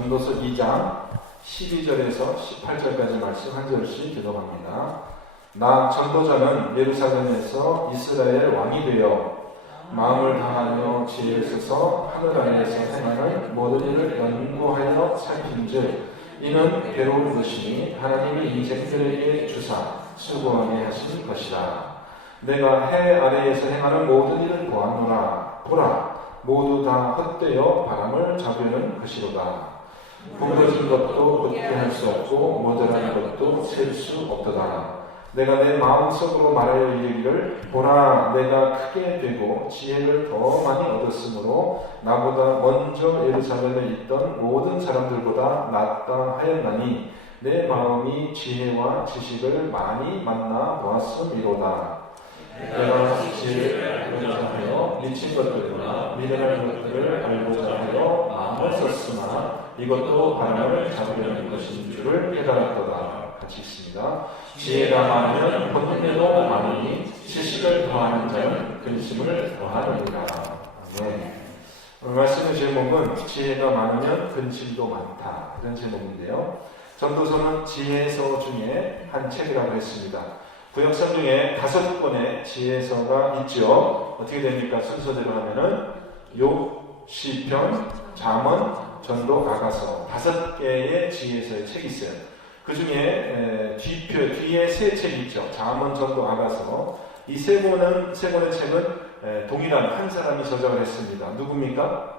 전도서 2장 12절에서 18절까지 말씀 한 절씩 기도합니다. 나 전도자는 예루살렘에서 이스라엘 왕이 되어 마음을 다하여 지혜를 써서 하늘 아래에서 행하는 모든 일을 연구하여 살핀즉 이는 괴로운 것이니 하나님이 인생들에게 주사 수고하게 하신 것이라. 내가 해 아래에서 행하는 모든 일을 보았노라. 보라, 모두 다 헛되어 바람을 잡으려는 것이로다. 굵어진 것도 곧게 할 수 없고 모자란 것도 셀 수 없도다. 내가 내 마음속으로 말하여 이르기를 보라, 내가 크게 되고 지혜를 더 많이 얻었으므로 나보다 먼저 예루살렘에 있던 모든 사람들보다 낫다 하였나니 내 마음이 지혜와 지식을 많이 만나 보았음이로다. 내가 지혜를 알고자 하여 미친 것들과 미련한 것들을 알고자 하여 마음을 썼으나 이것도 바람을 잡으려는 것인 줄을 깨달았도다. 같이 있습니다. 지혜가 많으면 본능도 많으니 지식을 더하는 자는 근심을 더하느니라. 아멘. 오늘 말씀의 제목은 지혜가 많으면 근심도 많다, 이런 제목인데요. 전도서는 지혜서 중에 한 책이라고 했습니다. 구약성 중에 5권의 지혜서가 있죠. 어떻게 됩니까? 순서대로 하면은 욥, 시편, 잠언, 전도, 아가서 5개의 지혜서의 책이 있어요. 그 중에 뒤에 3책이 있죠. 잠언, 전도, 아가서. 이 세 권의 책은 동일한 한 사람이 저작을 했습니다. 누굽니까?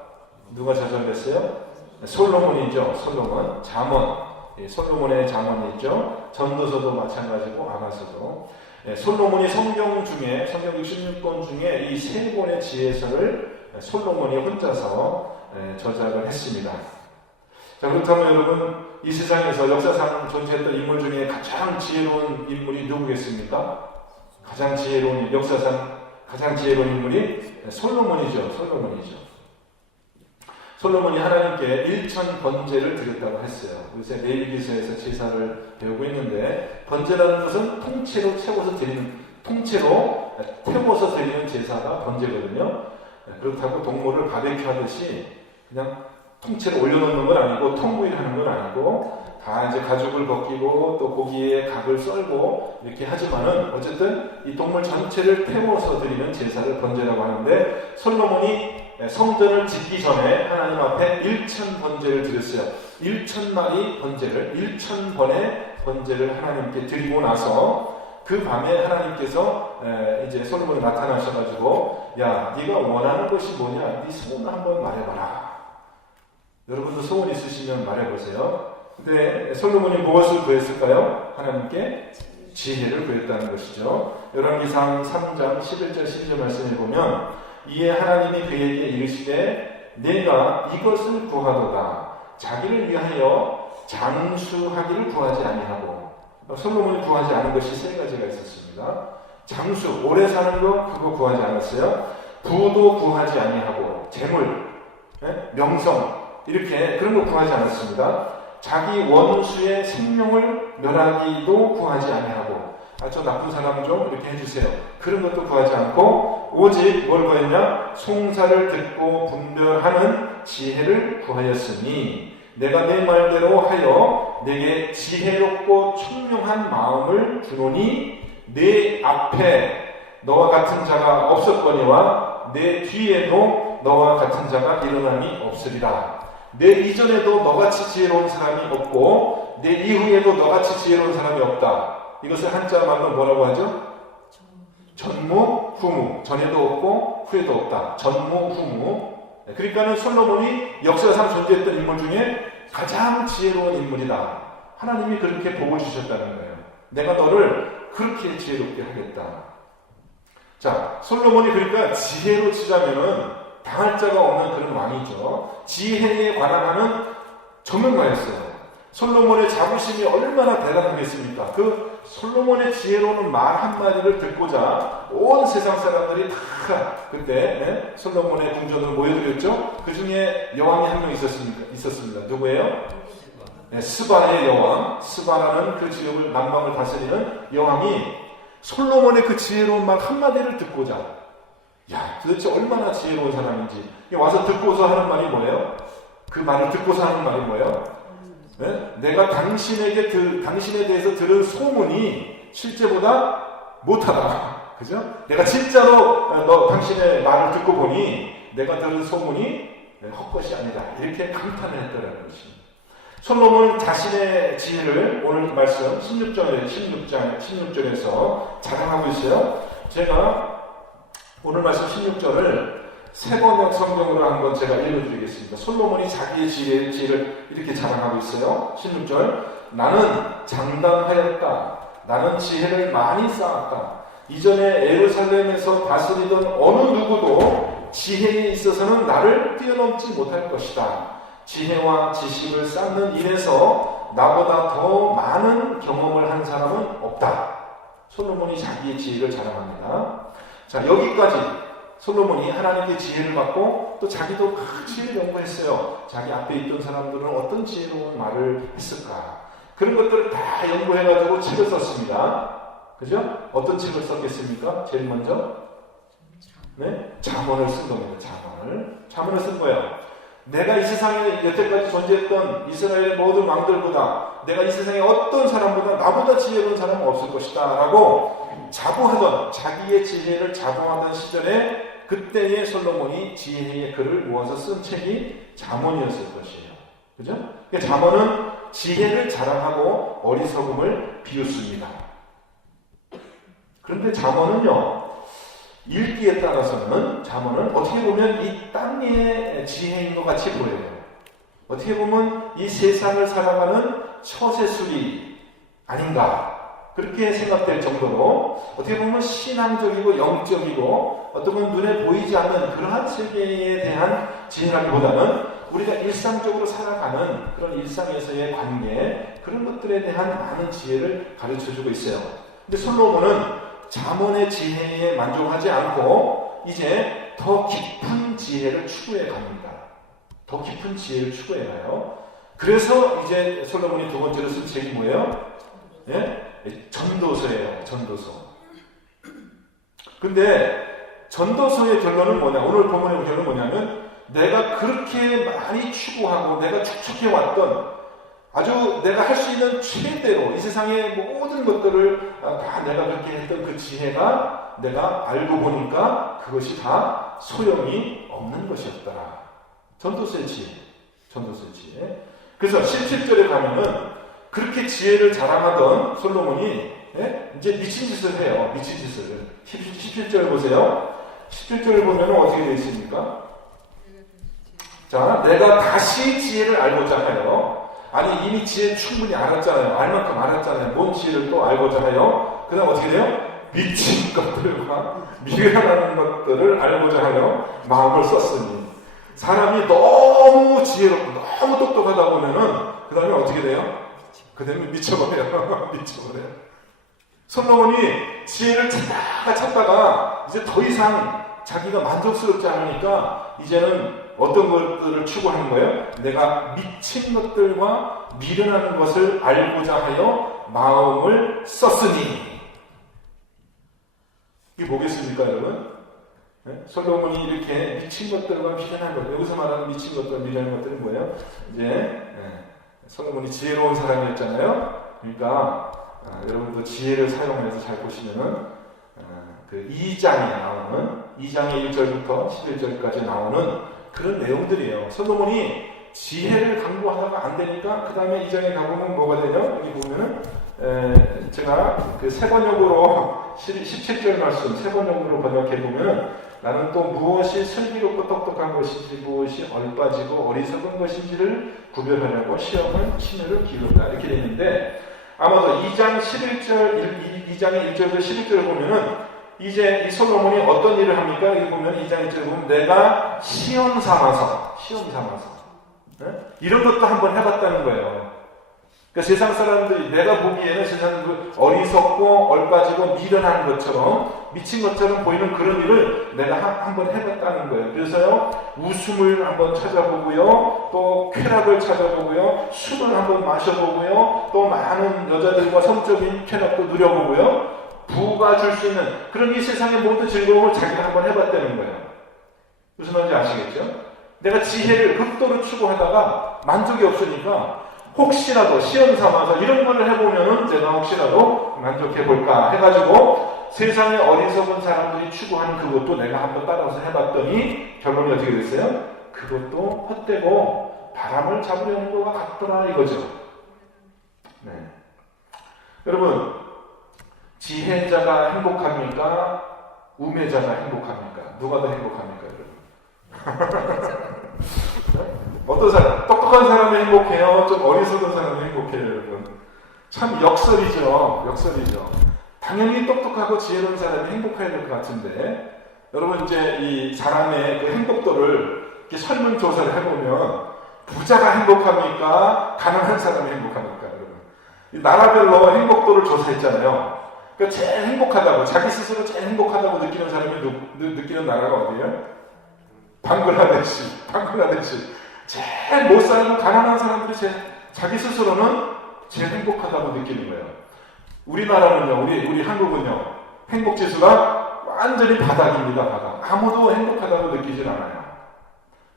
누가 저작을 했어요? 솔로몬이죠. 솔로몬. 잠언. 솔로몬의 잠언이 있죠. 전도서도 마찬가지고 아가서도. 솔로몬이 성경 66권 중에 이 3권의 지혜서를 솔로몬이 혼자서 저작을 했습니다. 자, 그렇다면 여러분, 이 세상에서 역사상 존재했던 인물 중에 가장 지혜로운 인물이 누구겠습니까? 역사상 가장 지혜로운 인물이 솔로몬이죠. 솔로몬이 하나님께 1천 번제를 드렸다고 했어요. 요새 레위기서에서 제사를 배우고 있는데, 번제라는 것은 통째로 태워서 드리는 제사가 번제거든요. 그렇다고 동물을 바베큐 하듯이 그냥 통째로 올려놓는 건 아니고, 통구이 하는 건 아니고, 다 이제 가죽을 벗기고 또 고기에 각을 썰고 이렇게 하지만은 어쨌든 이 동물 전체를 태워서 드리는 제사를 번제라고 하는데, 솔로몬이 성전을 짓기 전에 하나님 앞에 1천 번제를 드렸어요. 1천 마리 번제를, 1천 번의 번제를 하나님께 드리고 나서 그 밤에 하나님께서 이제 솔로몬이 나타나셔가지고, 야, 네가 원하는 것이 뭐냐? 네 소원 한번 말해봐라. 여러분도 소원 있으시면 말해보세요. 근데 솔로몬이 무엇을 구했을까요? 하나님께 지혜를 구했다는 것이죠. 열왕기상 3장 11절 12절 말씀을 보면, 이에 하나님이 그에게 이르시되 내가 이것을 구하도다. 자기를 위하여 장수하기를 구하지 아니하고. 솔로몬이 구하지 않은 것이 3가지가 있었습니다. 장수, 오래 사는 거 그거 구하지 않았어요. 부도 구하지 아니하고, 재물, 명성, 이렇게 그런 거 구하지 않았습니다. 자기 원수의 생명을 멸하기도 구하지 아니하고, 저 나쁜 사람 좀 이렇게 해주세요, 그런 것도 구하지 않고, 오직 뭘 구했냐? 송사를 듣고 분별하는 지혜를 구하였으니 내가 내 말대로 하여 내게 지혜롭고 총명한 마음을 주노니 내 앞에 너와 같은 자가 없었거니와 내 뒤에도 너와 같은 자가 일어남이 없으리라. 내 이전에도 너같이 지혜로운 사람이 없고 내 이후에도 너같이 지혜로운 사람이 없다. 이것을 한자 말로 뭐라고 하죠? 전무후무. 전에도 없고 후에도 없다. 전무후무. 그러니까는 솔로몬이 역사상 존재했던 인물 중에 가장 지혜로운 인물이다. 하나님이 그렇게 복을 주셨다는 거예요. 내가 너를 그렇게 지혜롭게 하겠다. 자, 솔로몬이 그러니까 지혜로 치자면은 당할 자가 없는 그런 왕이죠. 지혜에 관한 하는 전문가였어요. 솔로몬의 자부심이 얼마나 대단하겠습니까? 그 솔로몬의 지혜로운 말 한마디를 듣고자 온 세상 사람들이 다 그때 솔로몬의 궁전으로 모여들었죠. 그 중에 여왕이 한 명 있었습니다. 누구예요? 스바의 여왕. 스바라는 그 지역을 남방을 다스리는 여왕이 솔로몬의 그 지혜로운 말 한마디를 듣고자, 야, 도대체 얼마나 지혜로운 사람인지 와서 듣고서 하는 말이 뭐예요? 그 말을 듣고서 하는 말이 뭐예요? 네? 내가 당신에 대해서 들은 소문이 실제보다 못하다. 그죠? 내가 진짜로 당신의 말을 듣고 보니 내가 들은 소문이 헛것이 아니다. 이렇게 감탄을 했더라는 것입니다. 솔로몬은 자신의 지혜를 오늘 말씀 16절에서 자랑하고 있어요. 제가 오늘 말씀 16절을 세번역 성경으로 한번 제가 읽어드리겠습니다. 솔로몬이 자기의 지혜를 이렇게 자랑하고 있어요. 16절 나는 장담하였다. 나는 지혜를 많이 쌓았다. 이전에 예루살렘에서 다스리던 어느 누구도 지혜에 있어서는 나를 뛰어넘지 못할 것이다. 지혜와 지식을 쌓는 일에서 나보다 더 많은 경험을 한 사람은 없다. 솔로몬이 자기의 지혜를 자랑합니다. 자, 여기까지 솔로몬이 하나님께 지혜를 받고 또 자기도 지혜를 연구했어요. 자기 앞에 있던 사람들은 어떤 지혜로운 말을 했을까? 그런 것들을 다 연구해가지고 책을 썼습니다. 그죠? 어떤 책을 썼겠습니까? 제일 먼저? 네? 잠언을 쓴 겁니다. 잠언을 쓴 거예요. 내가 이 세상에 여태까지 존재했던 이스라엘의 모든 왕들보다 내가 이 세상에 어떤 사람보다 나보다 지혜로운 사람은 없을 것이다 라고 자부하던, 자기의 지혜를 자부하던 시절에 그때의 솔로몬이 지혜의 글을 모아서 쓴 책이 잠언이었을 것이에요. 그죠? 잠언은 지혜를 자랑하고 어리석음을 비웃습니다. 그런데 잠언은요, 읽기에 따라서는 잠언은 어떻게 보면 이 땅의 지혜인 것 같이 보여요. 어떻게 보면 이 세상을 살아가는 처세술이 아닌가 그렇게 생각될 정도로 어떻게 보면 신앙적이고 영적이고 어떤 건 눈에 보이지 않는 그러한 세계에 대한 지혜라기보다는 우리가 일상적으로 살아가는 그런 일상에서의 관계 그런 것들에 대한 많은 지혜를 가르쳐주고 있어요. 근데 솔로몬은 잠언의 지혜에 만족하지 않고 이제 더 깊은 지혜를 추구해 갑니다. 더 깊은 지혜를 추구해 가요. 그래서 이제 솔로몬이 두 번째로 쓴 책이 뭐예요? 예? 전도서예요. 전도서. 근데 전도서의 결론은 뭐냐? 오늘 본문의 결론은 뭐냐면 내가 그렇게 많이 추구하고 내가 축적해왔던 아주 내가 할 수 있는 최대로 이 세상의 모든 것들을 다 내가 그렇게 했던 그 지혜가 내가 알고 보니까 그것이 다 소용이 없는 것이었더라. 전도서의 지혜. 전도서의 지혜. 그래서 17절에 가면은 그렇게 지혜를 자랑하던 솔로몬이 이제 미친 짓을 해요. 미친 짓을. 17절 보세요. 17절을 보면 어떻게 되어 있습니까? 자, 내가 다시 지혜를 알고자 하여 아니 이미 지혜 충분히 알았잖아요. 알 만큼 알았잖아요. 뭔 지혜를 또 알고자 하여 그 다음 어떻게 돼요? 미친 것들과 미련한 것들을 알고자 하여 마음을 썼으니 사람이 너무 지혜롭고 너무 똑똑하다 보면은 그 다음에 어떻게 돼요? 그 다음에 미쳐버려요. 미쳐버려요. 솔로몬이 지혜를 찾다가 이제 더 이상 자기가 만족스럽지 않으니까 이제는 어떤 것들을 추구하는 거예요? 내가 미친 것들과 미련한 것을 알고자 하여 마음을 썼으니. 이게 뭐겠습니까, 여러분? 네? 솔로몬이 이렇게 미친 것들과 미련한 것, 여기서 말하는 미친 것들과 미련한 것들은 뭐예요? 이제 솔로몬이 지혜로운 사람이었잖아요. 그러니까 여러분도 지혜를 사용해서 잘 보시면은 그 2장에 나오는 2장의 1절부터 11절까지 나오는 그런 내용들이에요. 솔로몬이 지혜를 강구하다가 안 되니까 그 다음에 2장에 가보면 뭐가 되냐? 여기 보면은 제가 그 세번역으로 17절 말씀 세번역으로 번역해 보면 나는 또 무엇이 슬기롭고 똑똑한 것인지 무엇이 얼빠지고 어리석은 것인지를 구별하려고 시험을 심혈을 기울였다 이렇게 되어 있는데 아마도 2장 11절 2장의 1절부터 11절을 보면은 이제 이 솔로몬이 어떤 일을 합니까? 여기 보면 2장 1절에 보면 내가 시험 삼아서 네? 이런 것도 한번 해봤다는 거예요. 그러니까 세상 사람들이 내가 보기에는 세상 어리석고 얼빠지고 미련한 것처럼 미친 것처럼 보이는 그런 일을 내가 한번 해봤다는 거예요. 그래서요 웃음을 한번 찾아보고요 또 쾌락을 찾아보고요 술을 한번 마셔보고요 또 많은 여자들과 성적인 쾌락도 누려보고요 부가 줄 수 있는 그런 이 세상의 모든 즐거움을 자기가 한번 해봤다는 거예요. 무슨 말인지 아시겠죠? 내가 지혜를 극도로 추구하다가 만족이 없으니까 혹시라도 시험 삼아서 이런 거를 해보면은 내가 혹시라도 만족해볼까 해가지고 세상에 어리석은 사람들이 추구하는 그것도 내가 한번 따라서 해봤더니 결론이 어떻게 됐어요? 그것도 헛되고 바람을 잡으려는 것과 같더라 이거죠. 네. 여러분, 지혜자가 행복합니까? 우매자가 행복합니까? 누가 더 행복합니까? 어떤 사람? 똑똑한 사람이 행복해요? 좀 어리석은 사람이 행복해요, 여러분? 참 역설이죠. 역설이죠. 당연히 똑똑하고 지혜로운 사람이 행복해야 될 것 같은데, 여러분 이제 이 사람의 그 행복도를 이렇게 설문조사를 해보면 부자가 행복합니까? 가난한 사람이 행복합니까? 여러분? 이 나라별로 행복도를 조사했잖아요. 그러니까 제일 행복하다고, 자기 스스로 제일 행복하다고 느끼는 사람이 느끼는 나라가 어디예요? 방글라데시. 제일 못 살고 가난한 사람들이 자기 스스로는 제일 행복하다고 느끼는 거예요. 우리나라는요, 우리 한국은요, 행복지수가 완전히 바닥입니다, 바닥. 아무도 행복하다고 느끼질 않아요.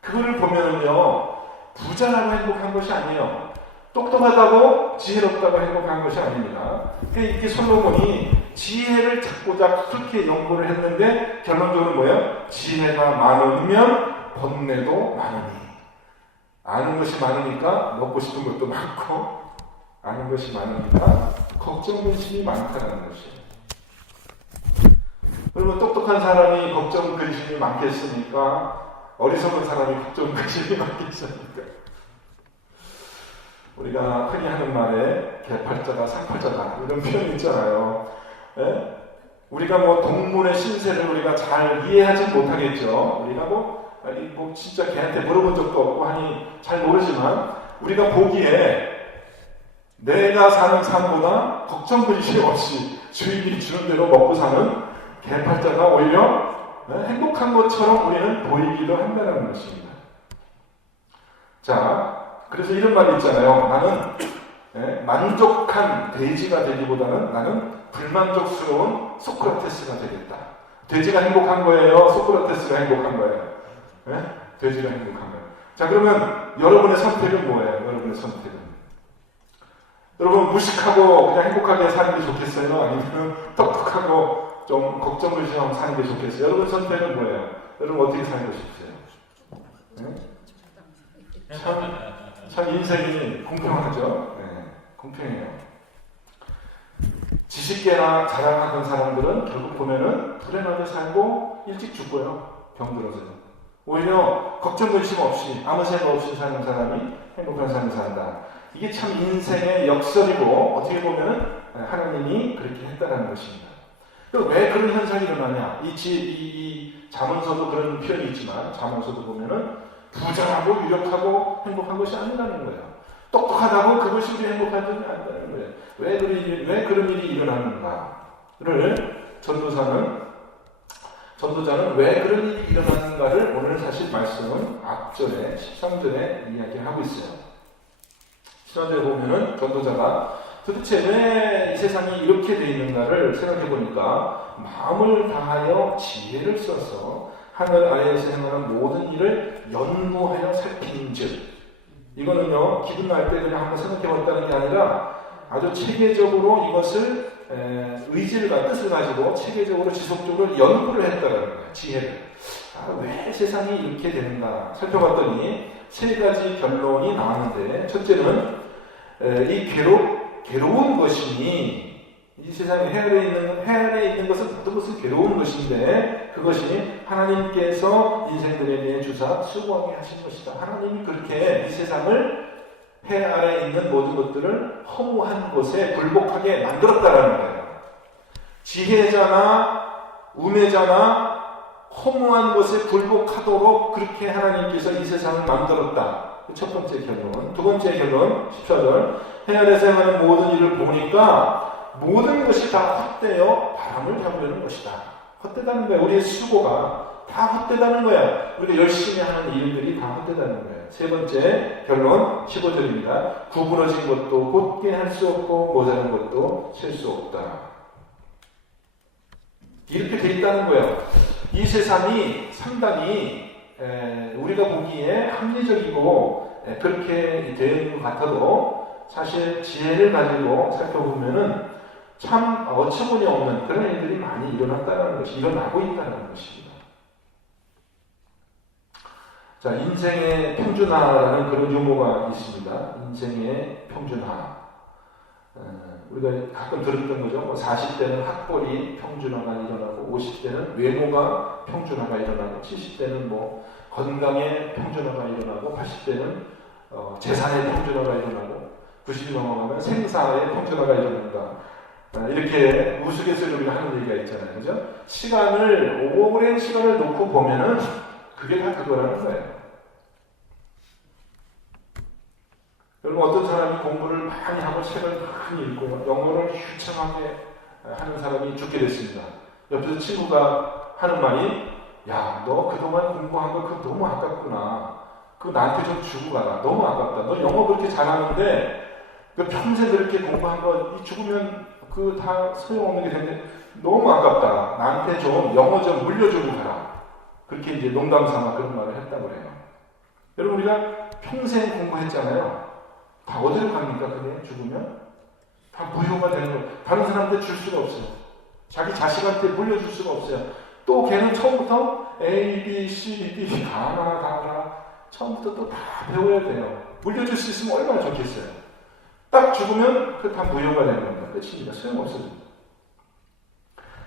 그거를 보면은요, 부자라고 행복한 것이 아니에요. 똑똑하다고, 지혜롭다고 행복한 것이 아닙니다. 이게 솔로몬이 지혜를 찾고자 그렇게 연구를 했는데, 결론적으로 뭐예요? 지혜가 많으면 번뇌도 많으니. 아는 것이 많으니까 먹고 싶은 것도 많고, 아는 것이 많으니까 걱정 근심이 많다는 것이에요. 그러면 똑똑한 사람이 걱정 근심이 많겠습니까? 어리석은 사람이 걱정 근심이 많겠습니까? 우리가 흔히 하는 말에 개팔자가 상팔자다 이런 표현이 있잖아요. 예? 우리가 뭐 동물의 신세를 우리가 잘 이해하지 못하겠죠. 우리가 뭐 진짜 걔한테 물어본 적도 없고 하니 잘 모르지만 우리가 보기에 내가 사는 삶보다 걱정 근심 없이 주인이 주는 대로 먹고 사는 개팔자가 오히려 행복한 것처럼 우리는 보이기도 한다는 것입니다. 자, 그래서 이런 말이 있잖아요. 나는 만족한 돼지가 되기보다는 나는 불만족스러운 소크라테스가 되겠다. 돼지가 행복한 거예요? 소크라테스가 행복한 거예요? 돼지가 행복한 거예요. 자, 그러면 여러분의 선택은 뭐예요? 여러분의 선택은? 여러분 무식하고 그냥 행복하게 사는 게 좋겠어요? 아니면 똑똑하고 좀 걱정 근심하고 사는 게 좋겠어요? 여러분 선택은 뭐예요? 여러분 어떻게 살고 싶으세요? 참 인생이 공평하죠? 네, 공평해요. 지식계나 자랑하던 사람들은 결국 보면은 불행하게 살고 일찍 죽고요. 병들어서요. 오히려 걱정 근심 없이 아무 생각 없이 사는 사람이 행복한 삶을 산다. 이게 참 인생의 역설이고 어떻게 보면 하나님이 그렇게 했다는 것입니다. 왜 그런 현상이 일어나냐? 이 잠언서도 그런 표현이 있지만 잠언서도 보면은 부자하고 유력하고 행복한 것이 아니라는 거예요. 똑똑하다고 그것이 우리 행복한 점이 아니라는 거예요. 왜 그런 일이 일어나는가를 전도자는 왜 그런 일이 일어나는가를 오늘 사실 말씀은 앞절에 13절에 이야기를 하고 있어요. 13절에 보면은 전도자가 도대체 왜 이 세상이 이렇게 되어 있는가를 생각해 보니까 마음을 다하여 지혜를 써서 하늘 아래에서 행하는 모든 일을 연구하여 살핀즉, 이거는요 기분 날 때 그냥 한번 생각해 봤다는 게 아니라 아주 체계적으로 이것을 의지를 뜻을 가지고 체계적으로 지속적으로 연구를 했다는 거예요. 지혜를. 왜 세상이 이렇게 되는가 살펴봤더니 세 가지 결론이 나왔는데, 첫째는 이 괴로운 것이니, 이 세상에 해아래 있는 것은 모든 것은 괴로운 것인데 그것이 하나님께서 인생들에 대해 주사 수고하게 하신 것이다. 하나님이 그렇게 이 세상을 해 아래에 있는 모든 것들을 허무한 곳에 굴복하게 만들었다라는 거예요. 지혜자나 우매자나 허무한 곳에 굴복하도록 그렇게 하나님께서 이 세상을 만들었다. 첫 번째 결론. 두 번째 결론 14절. 해 아래에서 행하는 모든 일을 보니까 모든 것이 다 헛되어 바람을 잡으려는 것이다. 헛되다는 거야. 우리의 수고가 다 헛되다는 거야. 우리가 열심히 하는 일들이 다 헛되다는 거야. 세 번째 결론 15절입니다. 구부러진 것도 곧게 할 수 없고 모자란 것도 셀 수 없다. 이렇게 돼 있다는 거예요. 이 세상이 상당히 우리가 보기에 합리적이고 그렇게 되는 것 같아도 사실 지혜를 가지고 살펴보면은 참 어처구니 없는 그런 일들이 많이 일어났다는 것이, 일어나고 있다는 것입니다. 자, 인생의 평준화라는 그런 용어가 있습니다. 인생의 평준화. 우리가 가끔 들었던 거죠. 40대는 학벌이 평준화가 일어나고, 50대는 외모가 평준화가 일어나고, 70대는 뭐 건강의 평준화가 일어나고, 80대는 재산의 평준화가 일어나고, 90이 넘어가면 생사의 평준화가 일어난다. 이렇게 우스갯소리로 하는 얘기가 있잖아요. 그죠? 시간을, 오랜 시간을 놓고 보면은 그게 다 그거라는 거예요. 여러분, 어떤 사람이 공부를 많이 하고 책을 많이 읽고 영어를 유창하게 하는 사람이 죽게 됐습니다. 옆에서 친구가 하는 말이, 야, 너 그동안 공부한 거 그거 너무 아깝구나. 그거 나한테 좀 주고 가라. 너무 아깝다. 너 영어 그렇게 잘하는데 그 평생 그렇게 공부한 거 죽으면 그 다 소용없는 게 되는데 너무 아깝다. 나한테 좀 영어 좀 물려주고 가라. 그렇게 이제 농담 삼아 그런 말을 했다고 해요. 여러분, 우리가 평생 공부했잖아요. 다 어디로 갑니까? 그게 죽으면? 다 무효가 되는 거예요. 다른 사람한테 줄 수가 없어요. 자기 자식한테 물려줄 수가 없어요. 또 걔는 처음부터 A, B, C, D, 다 처음부터 또 다 배워야 돼요. 물려줄 수 있으면 얼마나 좋겠어요. 딱 죽으면 그 다 무효가 되는 겁니다. 끝입니다. 소용없습니다.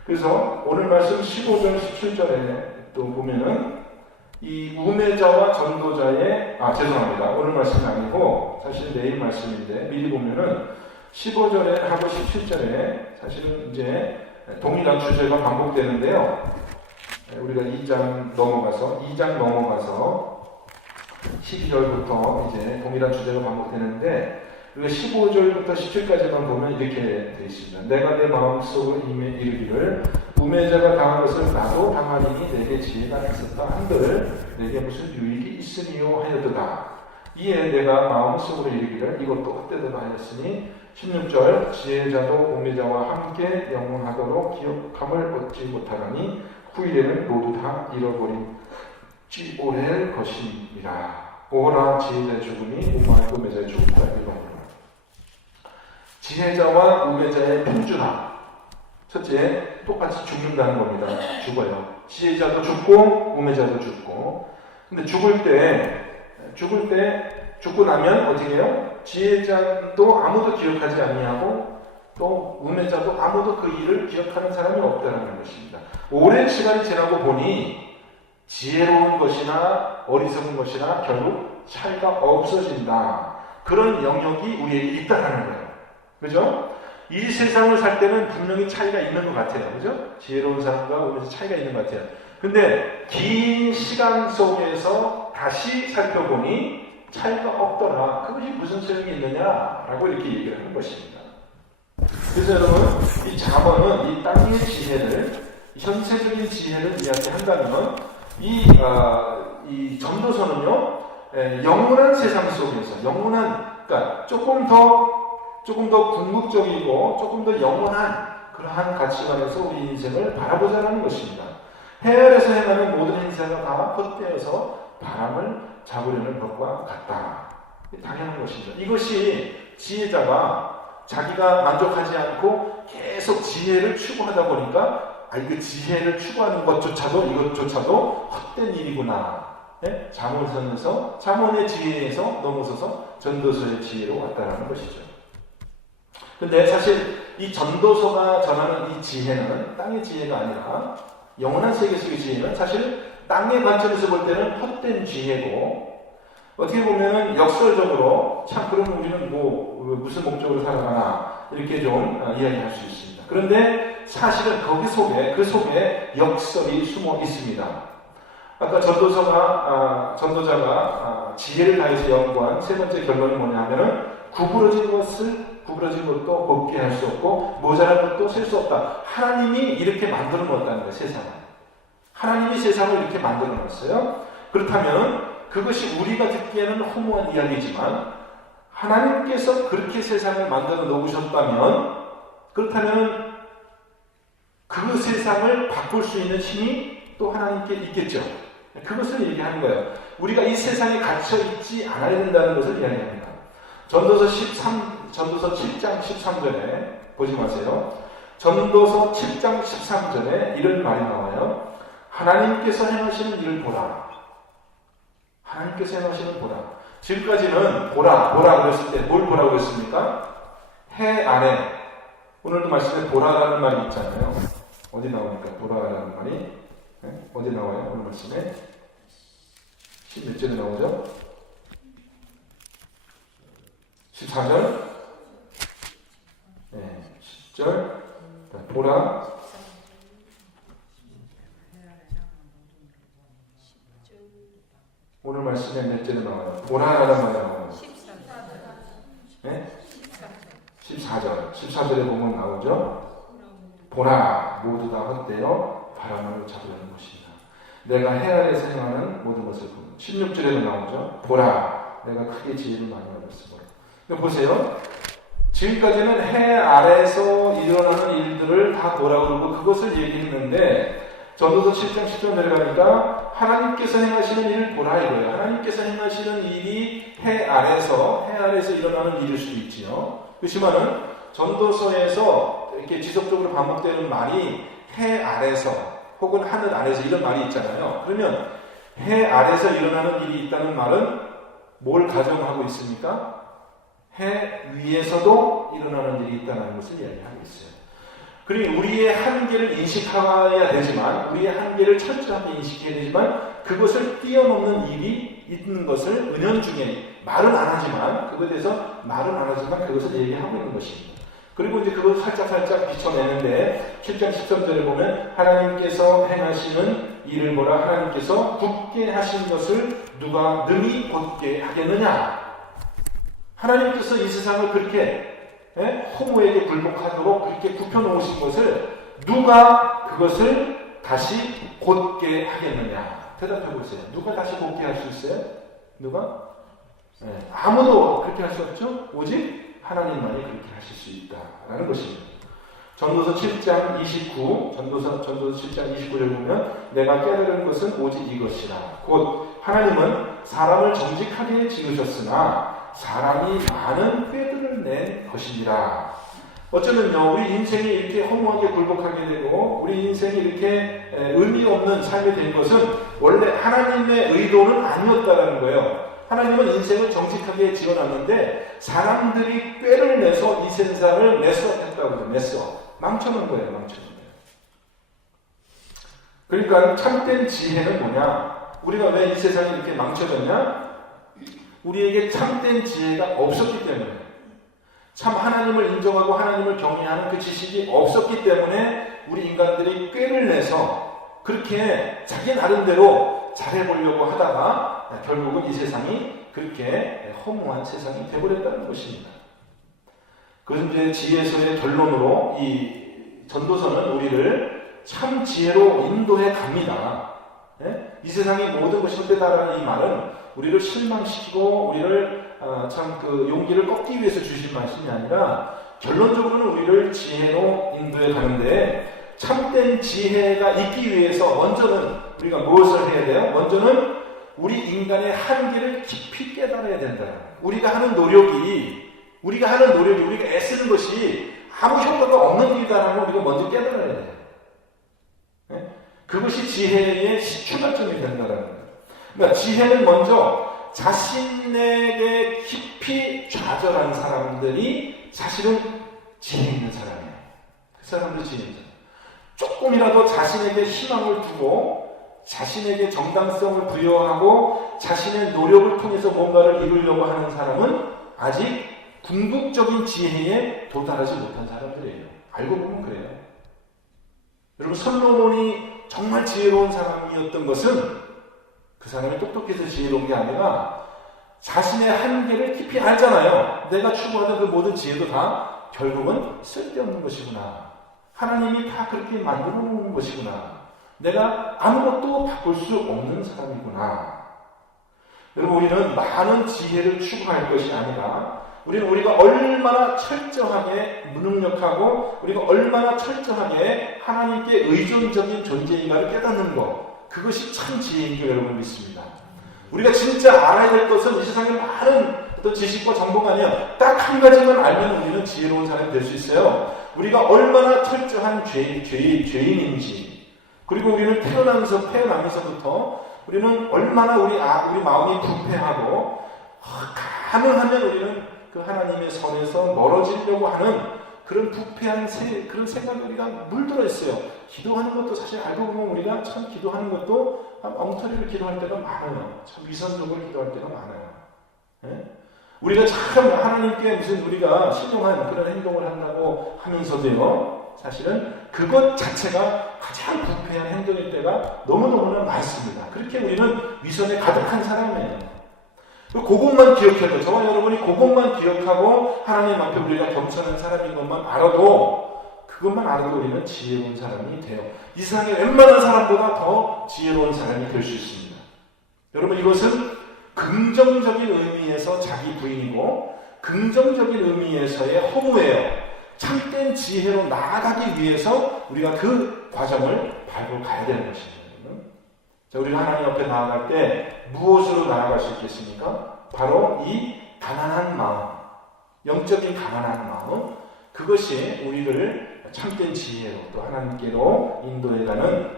그래서 오늘 말씀 15절, 17절에 또 보면은 이 우매자와 전도자의, 죄송합니다. 오늘 말씀이 아니고 사실 내일 말씀인데 미리 보면은 15절에 하고 17절에 사실은 이제 동일한 주제가 반복되는데요. 우리가 2장 넘어가서 12절부터 이제 동일한 주제가 반복되는데, 그리고 15절부터 17절까지만 보면 이렇게 되어 있습니다. 내가 내 마음속으로 이르기를 우매자가 당한 것을 나도 당하리니 내게 지혜가 있었다 한들 내게 무슨 유익이 있으니요 하였도다. 이에 내가 마음속으로 이르기를 이것도 헛되도다 하였으니 16절 지혜자도 우매자와 함께 영원하도록 기억함을 얻지 못하라니 후일에는 모두 다 잃어버린 찌오렐 것이니라. 오라 지혜자의 죽음이 우매자의 죽음과 이거니라. 지혜자와 우매자의 평준화. 첫째, 똑같이 죽는다는 겁니다. 죽어요. 지혜자도 죽고 우매자도 죽고. 근데 죽고 나면 어떻게 해요? 지혜자도 아무도 기억하지 아니하고 또 우매자도 아무도 그 일을 기억하는 사람이 없다는 것입니다. 오랜 시간이 지나고 보니 지혜로운 것이나 어리석은 것이나 결국 차이가 없어진다. 그런 영역이 우리에게 있다는 거예요. 그죠? 이 세상을 살 때는 분명히 차이가 있는 것 같아요. 그죠? 지혜로운 사람과 우매자 차이가 있는 것 같아요. 근데 긴 시간 속에서 다시 살펴보니 차이가 없더라. 그것이 무슨 소용이 있느냐라고 이렇게 얘기를 하는 것입니다. 그래서 여러분, 이 잠언은 이 땅의 지혜를, 현세적인 지혜를 이야기한다면 이 전도서는요, 영원한 세상 속에서 그러니까 조금 더 궁극적이고 조금 더 영원한 그러한 가치관에서 우리 인생을 바라보자는 것입니다. 해열에서 행하는 모든 행사가 다 헛되어서 바람을 잡으려는 것과 같다. 당연한 것입니다. 이것이 지혜자가 자기가 만족하지 않고 계속 지혜를 추구하다 보니까 이거 지혜를 추구하는 이것조차도 헛된 일이구나. 네? 잠언의 지혜에서 넘어서서 전도서의 지혜로 왔다는 것이죠. 근데 사실 이 전도서가 전하는 이 지혜는 땅의 지혜가 아니라 영원한 세계 속의 지혜는 사실 땅의 관점에서 볼 때는 헛된 지혜고, 어떻게 보면은 역설적으로 참 그럼 우리는 무슨 목적으로 살아가나 이렇게 좀 이야기할 수 있습니다. 그런데 사실은 그 속에 역설이 숨어 있습니다. 아까 전도자가 지혜를 다해서 연구한 세 번째 결론이 뭐냐 하면은 구부러진 것도 곱게 할 수 없고 모자란 것도 셀 수 없다. 하나님이 이렇게 만들어 놓았다는 거예요. 세상을. 하나님이 세상을 이렇게 만들어 놨어요. 그렇다면 그것이 우리가 듣기에는 허무한 이야기지만 하나님께서 그렇게 세상을 만들어 놓으셨다면, 그렇다면 그 세상을 바꿀 수 있는 힘이 또 하나님께 있겠죠. 그것을 얘기하는 거예요. 우리가 이 세상에 갇혀 있지 않아야 된다는 것을 이야기합니다. 전도서 7장 13절에 보지 마세요. 전도서 7장 13절에 이런 말이 나와요. 하나님께서 행하시는 일을 보라. 하나님께서 행하시는 보라. 지금까지는 보라 그랬을 때 뭘 보라고 했습니까? 해 아래. 오늘도 말씀에 보라라는 말이 있잖아요. 어디 나옵니까? 보라라는 말이? 네? 어디 나와요? 오늘 말씀에? 10몇 절에 나오죠? 14절? 네, 10절. 보라. 오늘 말씀에 몇 절에 나와요? 보라라는 말이 나와요. 네? 14절. 14절에 보면 나오죠? 보라, 모두 다 헛되어 바람을 잡으려는 것입니다. 내가 해 아래에서 행하는 모든 것을 보는. 16절에도 나오죠? 보라, 내가 크게 지혜를 많이 얻었으므로. 근데 보세요. 지금까지는 해 아래에서 일어나는 일들을 다 보라 그러고 그것을 얘기했는데 전도서 7장 10절 내려가니까 하나님께서 행하시는 일을 보라 이거예요. 하나님께서 행하시는 일이 해 아래에서 일어나는 일일 수도 있지요. 그렇지만은 전도서에서 이렇게 지속적으로 반복되는 말이 해 아래에서 혹은 하늘 아래에서 이런 말이 있잖아요. 그러면 해 아래에서 일어나는 일이 있다는 말은 뭘 가정하고 있습니까? 해 위에서도 일어나는 일이 있다는 것을 이야기하고 있어요. 그리고 우리의 한계를 인식해야 되지만, 우리의 한계를 철저하게 인식해야 되지만, 그것을 뛰어넘는 일이 있는 것을 은연중에 말은 안 하지만, 그것에 대해서 말은 안 하지만 그것을 얘기하고 있는 것입니다. 그리고 이제 그걸 살짝 비춰내는데 7장 13절에 보면 하나님께서 행하시는 일을 보라. 하나님께서 굳게 하신 것을 누가 능히 곧게 하겠느냐. 하나님께서 이 세상을 그렇게 허무에게 굴복하도록 그렇게 굽혀놓으신 것을 누가 그것을 다시 곧게 하겠느냐. 대답해 보세요. 누가 다시 곧게 할 수 있어요? 누가? 아무도 그렇게 할 수 없죠? 오직 하나님만이 그렇게 하실 수 있다라는 것입니다. 전도서 7장 29, 전도서 7장 29를 보면 내가 깨달은 것은 오직 이것이라. 곧 하나님은 사람을 정직하게 지으셨으나 사람이 많은 꾀들을 낸 것이니라. 어쩌면요, 우리 인생이 이렇게 허무하게 굴복하게 되고 우리 인생이 이렇게 의미 없는 삶이 된 것은 원래 하나님의 의도는 아니었다는 거예요. 하나님은 인생을 정직하게 지어놨는데 사람들이 꾀를 내서 이 세상을 했다고 그러죠. 망쳐놓은 거예요. 망쳐놓은 거예요. 그러니까 참된 지혜는 뭐냐? 우리가 왜 이 세상이 이렇게 망쳐졌냐? 우리에게 참된 지혜가 없었기 때문에, 참 하나님을 인정하고 하나님을 경외하는 그 지식이 없었기 때문에 우리 인간들이 꾀를 내서 그렇게 자기 나름대로 잘해보려고 하다가 결국은 이 세상이 그렇게 허무한 세상이 되어버렸다는 것입니다. 그것은 이제 지혜서의 결론으로 이 전도서는 우리를 참 지혜로 인도해 갑니다. 이 세상의 모든 것이 헛되다라는 이 말은 우리를 실망시키고 우리를 참 그 용기를 꺾기 위해서 주신 말씀이 아니라 결론적으로는 우리를 지혜로 인도해 가는데, 참된 지혜가 있기 위해서 먼저는 우리가 무엇을 해야 돼요? 먼저는 우리 인간의 한계를 깊이 깨달아야 된다. 우리가 하는 노력이 우리가 애쓰는 것이 아무 효과가 없는 일이다라는 걸 우리가 먼저 깨달아야 돼요. 그것이 지혜의 출발점이 된다는 거예요. 그러니까 지혜는 먼저 자신에게 깊이 좌절한 사람들이 사실은 지혜 있는 사람이에요. 그 사람들 지혜 있는 사람. 조금이라도 자신에게 희망을 두고 자신에게 정당성을 부여하고 자신의 노력을 통해서 뭔가를 이루려고 하는 사람은 아직 궁극적인 지혜에 도달하지 못한 사람들이에요. 알고 보면 그래요. 여러분, 솔로몬이 정말 지혜로운 사람이었던 것은 그 사람이 똑똑해서 지혜로운 게 아니라 자신의 한계를 깊이 알잖아요. 내가 추구하던 그 모든 지혜도 다 결국은 쓸데없는 것이구나. 하나님이 다 그렇게 만들어 놓은 것이구나. 내가 아무것도 바꿀 수 없는 사람이구나. 여러분, 우리는 많은 지혜를 추구할 것이 아니라 우리가 얼마나 철저하게 무능력하고 우리가 얼마나 철저하게 하나님께 의존적인 존재인가를 깨닫는 것, 그것이 참 지혜인 줄 여러분 믿습니다. 우리가 진짜 알아야 될 것은 이 세상에 많은 어떤 지식과 정보가 아니야. 딱 한 가지만 알면 우리는 지혜로운 사람이 될 수 있어요. 우리가 얼마나 철저한 죄인인지, 그리고 우리는 태어나면서부터 우리는 얼마나 우리 마음이 부패하고, 가능하면 우리는 그 하나님의 선에서 멀어지려고 하는 그런 부패한 그런 생각이 우리가 물들어 있어요. 기도하는 것도 사실 알고 보면 우리가 참 기도하는 것도 엉터리를 기도할 때가 많아요. 참 위선적으로 기도할 때가 많아요. 네? 우리가 참 하나님께 무슨 우리가 신용한 그런 행동을 한다고 하면서도요, 사실은 그것 자체가 가장 부패한 행동일 때가 너무너무나 많습니다. 그렇게 우리는 위선에 가득한 사람이에요. 그것만 기억해도, 저와 여러분이 그것만 기억하고 하나님 앞에 우리가 겸손한 사람인 것만 알아도, 그것만 알아도 우리는 지혜로운 사람이 돼요. 이 세상에 웬만한 사람보다 더 지혜로운 사람이 될 수 있습니다. 여러분, 이것은 긍정적인 의미에서 자기 부인이고 긍정적인 의미에서의 허무예요. 참된 지혜로 나아가기 위해서 우리가 그 과정을 밟고 가야 되는 것입니다. 자, 우리가 하나님 앞에 나아갈 때 무엇으로 나아갈 수 있겠습니까? 바로 이 가난한 마음, 영적인 가난한 마음, 그것이 우리를 참된 지혜로 또 하나님께로 인도해가는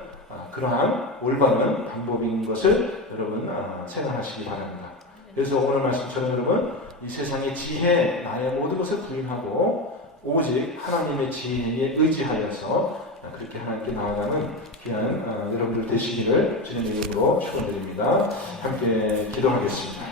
그러한 올바른 방법인 것을 여러분 생각하시기 바랍니다. 그래서 오늘 말씀처럼 여러분, 이 세상의 지혜, 나의 모든 것을 부인하고 오직 하나님의 지혜에 의지하여서 그렇게 하나님께 나아가는 귀한 여러분들 되시기를 주님의 이름으로 축원드립니다. 함께 기도하겠습니다.